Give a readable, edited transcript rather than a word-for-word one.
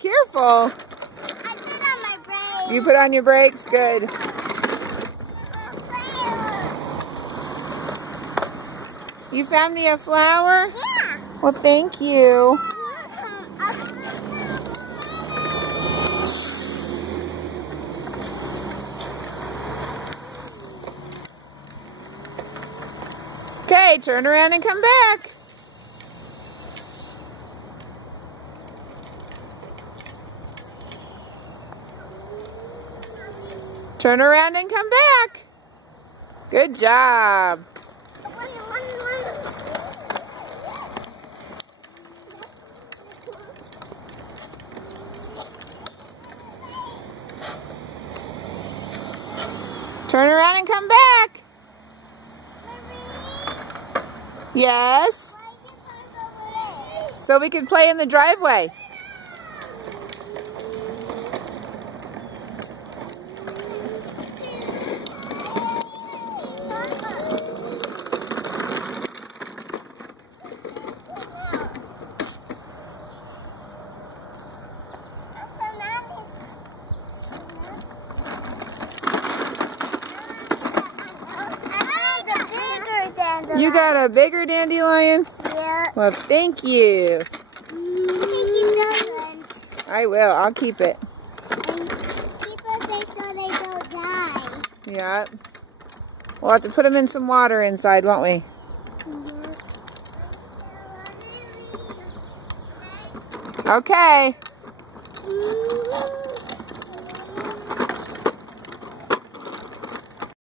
Careful. I put on my brakes. You put on your brakes? Good. You found me a flower? Yeah. Well, thank you. Okay, turn around and come back. Turn around and come back. Good job. Turn around and come back. Yes. So we can play in the driveway. You got a bigger dandelion? Yeah. Well, thank you. I will. I'll keep it. And people say so they don't die. Yeah. We'll have to put them in some water inside, won't we? Mm-hmm. Okay. Mm-hmm.